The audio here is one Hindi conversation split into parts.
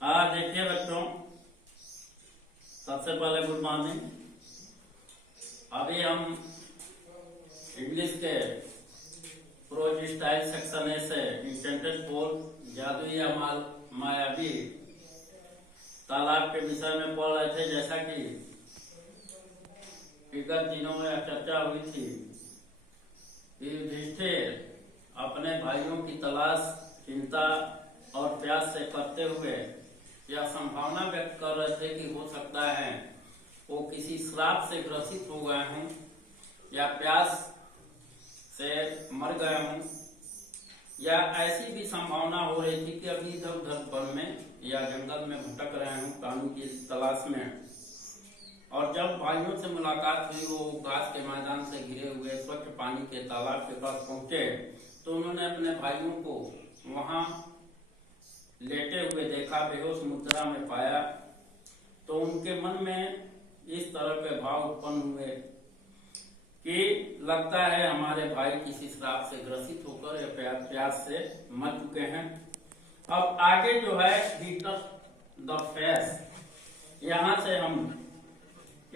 देखिए बच्चों, सबसे पहले गुड मॉर्निंग। अभी हम इंग्लिश के प्रोज स्टाइल सेक्शन ए से इंटेंडेड पोल जादुई अमाल मायावी तालाब के विषय में पढ़ रहे थे। जैसा कि विगत दिनों में चर्चा हुई थी कि युधिष्ठिर अपने भाइयों की तलाश चिंता और प्यास से करते हुए यह संभावना व्यक्त कर रहे थे कि हो सकता है वो किसी श्राप से ग्रसित हो गए हों या प्यास से मर गए हों, या ऐसी भी संभावना हो रही थी कि अभी इधर उधर वन में या जंगल में भटक रहे हों पानी की तलाश में। और जब भाइयों से मुलाकात हुई, वो घास के मैदान से घिरे हुए स्वच्छ पानी के तालाब के पास पहुंचे तो उन्होंने अपने भाइयों को वहां लेटे हुए देखा, बेहोश मुद्रा में पाया। तो उनके मन में इस तरह के भाव उत्पन्न हुए कि लगता है हमारे भाई किसी श्राप से ग्रसित होकर या प्यास से मर चुके हैं। अब आगे जो है हीट द फेस, यहाँ से हम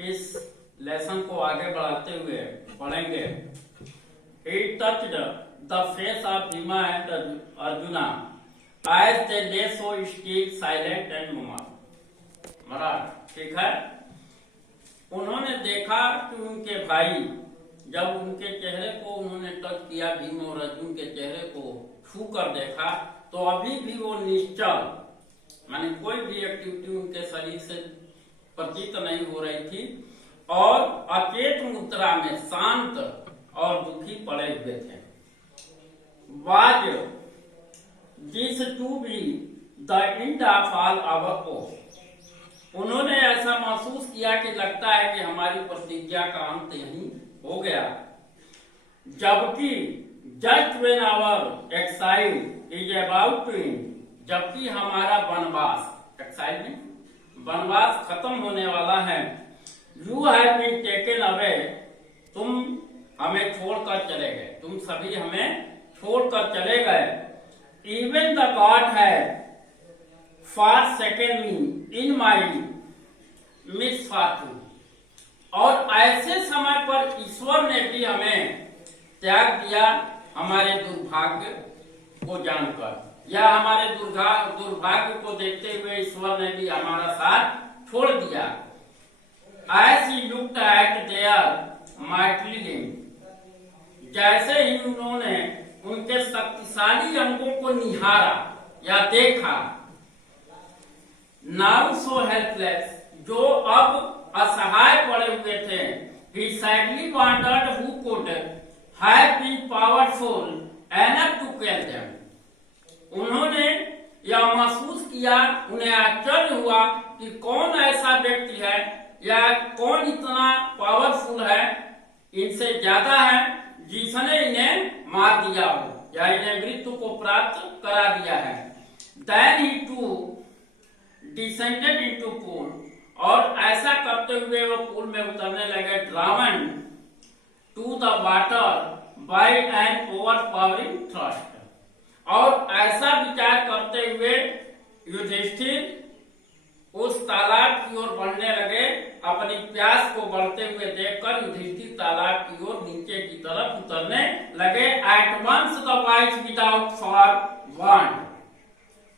इस लेसन को आगे बढ़ाते हुए पढ़ेंगे। He touched the face of Bhima and Arjuna as they lay so still, silent and murmured. ठीक है। उन्होंने देखा कि उनके भाई, जब उनके चेहरे को उन्होंने टच किया, भीम और अर्जुन के चेहरे को छू कर देखा, तो अभी भी वो निश्चल, माने कोई भी एक्टिविटी उनके शरीर से प्रतीत नहीं हो रही थी और अचेत मुद्रा में शांत और दुखी पड़े हुए थे। Was this to be the end of all our hope. उन्होंने ऐसा महसूस किया कि लगता है कि हमारी प्रतिज्ञा का अंत यहीं हो गया। जबकि just when our exile is about to end, जबकि हमारा वनवास, एक्साइल में वनवास खत्म होने वाला है, you have been taken away, तुम हमें छोड़कर चले गए, तुम सभी हमें छोड़कर चले गए। इवन द गॉड है for second me in my misfortune, और ऐसे समय पर ईश्वर ने भी हमें त्याग दिया हमारे दुर्भाग्य को जानकर, या हमारे दुर्भाग्य को देखते हुए ईश्वर ने भी हमारा साथ छोड़ दिया। As he looked at their mighty limbs, जैसे ही उन्होंने उनके शक्तिशाली अंगों को निहारा या देखा, now so helpless, जो अब असहाय पड़े हुए थे, he sadly wondered who could have been powerful enough to kill them. उन्होंने यह महसूस किया, उन्हें आश्चर्य हुआ कि कौन ऐसा व्यक्ति है या कौन इतना पावरफुल है, इनसे ज्यादा है, जिसने इन्हें मार दिया हो या इन्हें मृत्यु को प्राप्त करा दिया है। Then he too descended into pool, और ऐसा करते हुए वो पूल में उतरने लगे। Driven to the water by an overpowering thirst, और ऐसा विचार करते हुए युधिष्ठिर उस तालाब की ओर बढ़ने लगे। अपनी प्यास को बढ़ते हुए देखकर युधिष्ठिर तालाब की ओर नीचे की तरफ उतरने लगे। At once the boys without forewarned,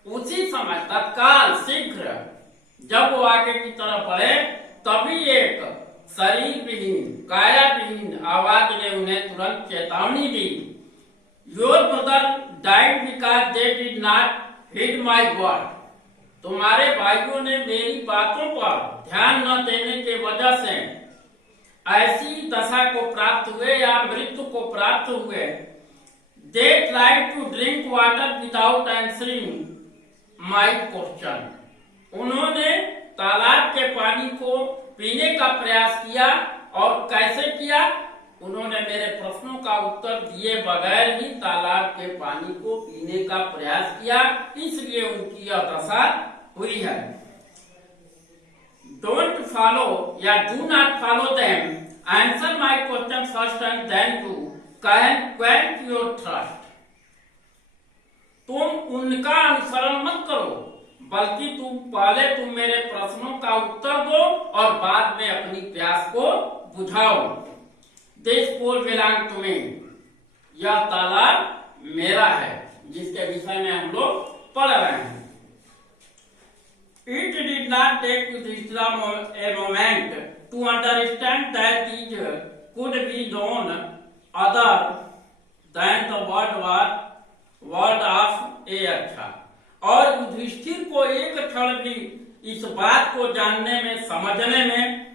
उसी समय तत्काल शीघ्र जब वो आगे की तरफ बढ़े, तभी एक शरीर विहीन काया विहीन आवाज ने उन्हें तुरंत चेतावनी दी। Your brother died because they did not heed my word, तुम्हारे भाइयों ने मेरी बातों पर ध्यान न देने के वजह से ऐसी दशा को प्राप्त हुए या मृत्यु को प्राप्त हुए। They tried to drink water without answering my question, उन्होंने तालाब के पानी को पीने का प्रयास किया, और कैसे किया? उन्होंने मेरे प्रश्नों का उत्तर दिए बगैर ही तालाब के पानी को पीने का प्रयास किया, इसलिए उनकी यह दशा हुई है। Don't follow या do not follow them, answer my question first and then to quench your thirst। तुम उनका अनुसरण मत करो, बल्कि तुम मेरे प्रश्नों का उत्तर दो और बाद में अपनी प्यास को बुझाओ। This pool belong to me, यह तालाब मेरा है, जिसके विषय में हम लोग पढ़ रहे हैं। It did not take Yudhishthira a moment to understand that these could be known other than the word of a अच्छा। और युधिष्ठिर को एक क्षण भी इस बात को जानने में, समझने में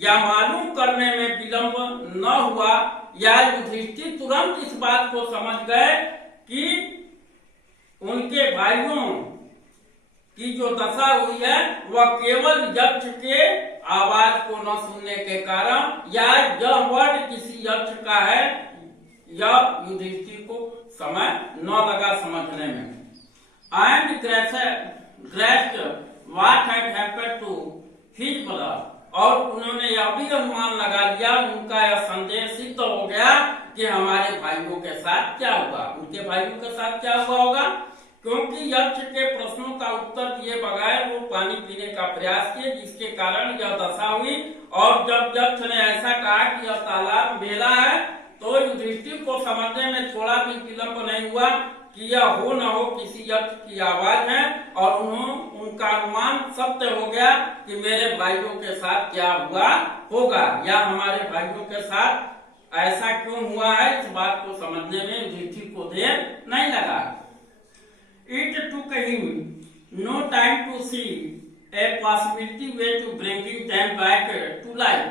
या मालूम करने में विलंब न हुआ, या युधिष्ठिर तुरंत इस बात को समझ गए कि उनके भाइयों की जो दशा हुई है वह केवल यक्ष के आवाज को न सुनने के कारण, या यह वर्ड किसी यक्ष का है, यह युधिष्ठिर को समय न लगा समझने में। And guessed what had happened to his brother, और उन्होंने यह भी अनुमान लगा लिया, उनका यह संदेह सिद्ध हो गया कि हमारे भाइयों के साथ क्या हुआ, उनके भाइयों के साथ क्या हुआ होगा, क्योंकि यक्ष के प्रश्नों का उत्तर दिए बगैर वो पानी पीने का प्रयास किए, जिसके कारण यह दशा हुई। और जब यक्ष ने ऐसा कहा कि यह तालाब मेरा है, तो युधिष्ठिर को समझने में थोड़ा भी विलंब नहीं हुआ कि यह हो न हो किसी यक्ष की आवाज है, और उनका अनुमान सत्य हो गया कि मेरे भाइयों के साथ क्या हुआ होगा, या हमारे भाइयों के साथ ऐसा क्यों हुआ है। इस बात को समझने में युधिष्ठिर को देर नहीं लगा। It took him no time to see a possibility way to bringing them back to life,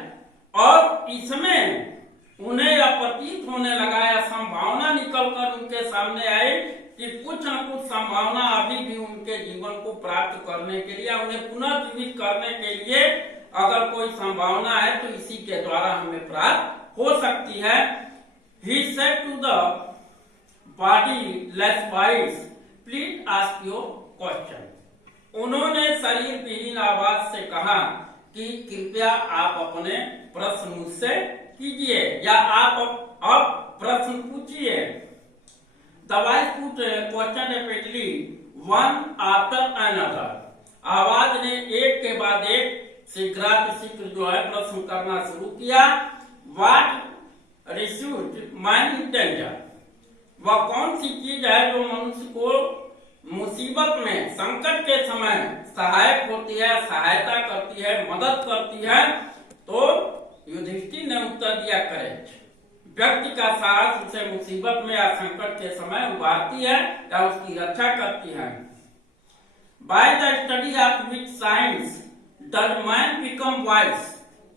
और इसमें उन्हें यह प्रतीत होने लगा, या संभावना निकलकर उनके सामने आई कि कुछ न कुछ संभावना अभी भी उनके जीवन को प्राप्त करने के लिए, उन्हें पुनः जीवित करने के लिए अगर कोई संभावना है तो इसी के द्वारा हमें प्राप्त हो सकती है। He said to the bodiless voice, please ask your question. उन्होंने शरीर विहीन आवाज से कहा कि कृपया आप अपने प्रश्न मुझसे कीजिए, या आप अब प्रश्न पूछिए। The voice put question repeatedly one after another, आवाज ने एक के बाद एक शीघ्र जो है प्रश्न करना शुरू किया। व्हाट रिस्यूड माइन डेंजर, वह कौन सी चीज है जो मनुष्य को मुसीबत में, संकट के समय सहायक होती है, सहायता करती है, मदद करती है। तो युधिष्ठिर ने उत्तर दिया करेक्ट, व्यक्ति का साहस उसे मुसीबत में या संकट के समय उबारती है या उसकी रक्षा करती है। By the study of which science does man become wise,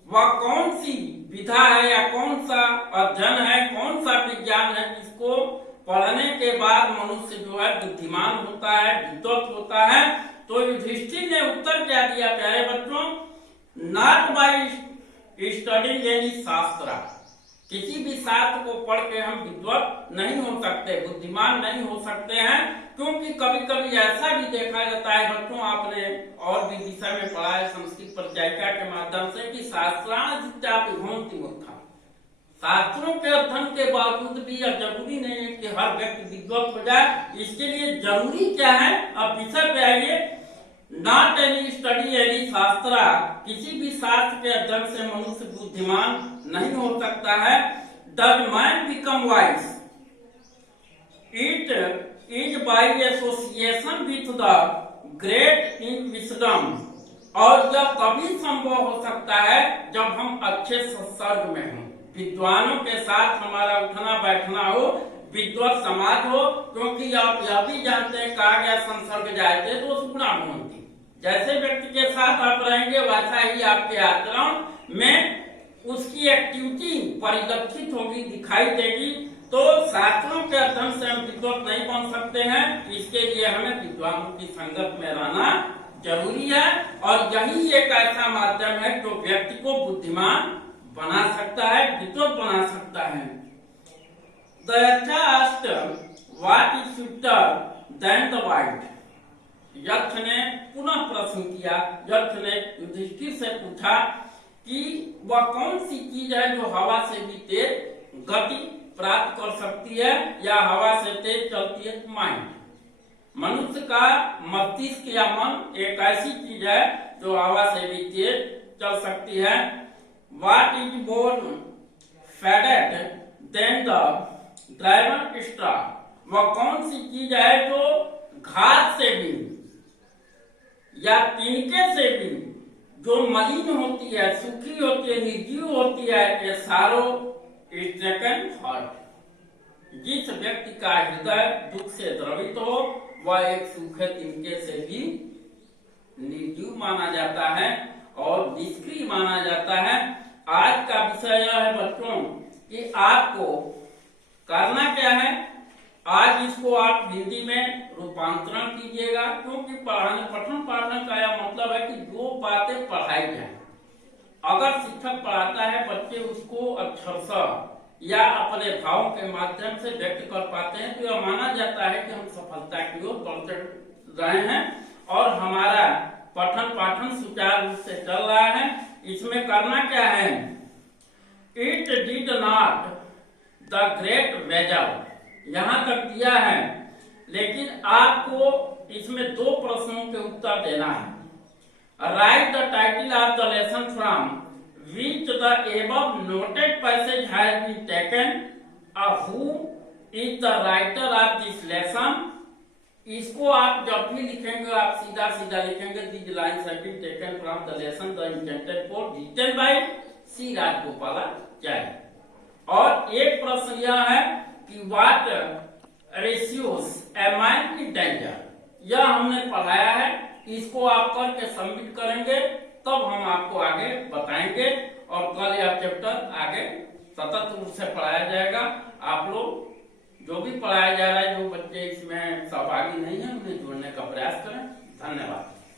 वह कौन सी विधा है या कौन सा अध्ययन है, कौन सा विज्ञान है जिसको पढ़ने के बाद मनुष्य जो है बुद्धिमान होता है, विद्वत होता है। तो युधिष्ठिर ने उत्तर क्या दिया प्यारे बच्चों, नॉट बाय स्टडीइंग एनी शास्त्र, किसी भी शास्त्र को पढ़ के हम विद्वत नहीं हो सकते, बुद्धिमान नहीं हो सकते हैं। क्योंकि कभी कभी ऐसा भी देखा जाता है बच्चों, आपने और भी विषय में पढ़ा है संस्कृत परिचायिका के माध्यम से, कि शास्त्रार्थ घोंती मूर्खा, शास्त्रों के अध्ययन के बावजूद भी यह जरूरी नहीं है कि हर व्यक्ति विद्वत हो जाए। इसके लिए जरूरी क्या है, अब विषय पे आइए। नॉट एनी स्टडी एनी शास्त्र, किसी भी शास्त्र के अध्ययन से मनुष्य बुद्धिमान नहीं हो सकता है। Does man become wise, it is by association with the great in wisdom, और यह तभी संभव हो सकता है जब हम अच्छे सत्संग में हों, विद्वानों के साथ हमारा उठना बैठना हो, विद्वत समाज हो। क्योंकि आप यह भी जानते हैं, कहा गया संसर्ग जायते दोष गुणा होती, जैसे व्यक्ति के साथ आप रहेंगे वैसा ही आपके आचरण में उसकी एक्टिविटी परिलक्षित होगी, दिखाई देगी। तो शास्त्रों के अध्ययन से हम विद्वत नहीं बन सकते हैं, इसके लिए हमें विद्वानों की संगत में रहना जरूरी है। और यही एक ऐसा माध्यम है जो व्यक्ति को बुद्धिमान बना सकता है, विद्वत बना सकता है। The Yaksha asked what is sweeter than the white, यक्ष ने पुनः प्रश्न किया। यक्ष ने युधिष्ठिर से पूछा कि वह कौन सी चीज है जो हवा से भी तेज गति प्राप्त कर सकती है, या हवा से तेज चलती है। मनुष्य का मस्तिष्क या मन एक ऐसी चीज है जो हवा से भी तेज चल सकती है। What is more fated than the driver straw? वह कौन सी चीज है जो घास से भी या तिनके से भी जो मलिन होती है, सूखी होती है, निर्जीव होती है, ये सारो स्ट्रेकन हार्ट। जिस व्यक्ति का हृदय दुख से द्रवित हो वह एक सूखे तिनके से भी निर्जीव माना जाता है और निष्क्रिय माना जाता है। आज का विषय यह है बच्चों कि आपको करना क्या है। आज इसको आप हिंदी में रूपांतरण कीजिएगा, क्योंकि पठन पाठन का यह मतलब है कि जो बातें पढ़ाई जाए, अगर शिक्षक पढ़ाता है बच्चे उसको अक्षरशः या अपने भाव के माध्यम से व्यक्त कर पाते हैं, तो यह माना जाता है कि हम सफलता की ओर बढ़ते रहे हैं और हमारा पठन पाठन सुचारू रूप से चल रहा है। इसमें करना क्या है, it did not the great vessel, यहां तक दिया है, लेकिन आपको इसमें 2 प्रश्नों के उत्तर देना है। Write the title of the lesson from which the above noted passage has been taken, who is the writer of this lesson. इसको आप जब भी लिखेंगे आप सीधा सीधा लिखेंगे these lines have been taken from the lesson the intended for written by C Rajagopalachari. और एक प्रश्न यह है कि what ratios am I in danger, यह हमने पढ़ाया है। इसको आप करके सबमिट करेंगे तब हम आपको आगे बताएंगे और कल यह चैप्टर आगे सतत रूप से पढ़ाया जाएगा। आप लोग जो भी पढ़ाया जा रहा है, जो बच्चे इसमें सहभागी नहीं है उन्हें जोड़ने का प्रयास करें। धन्यवाद।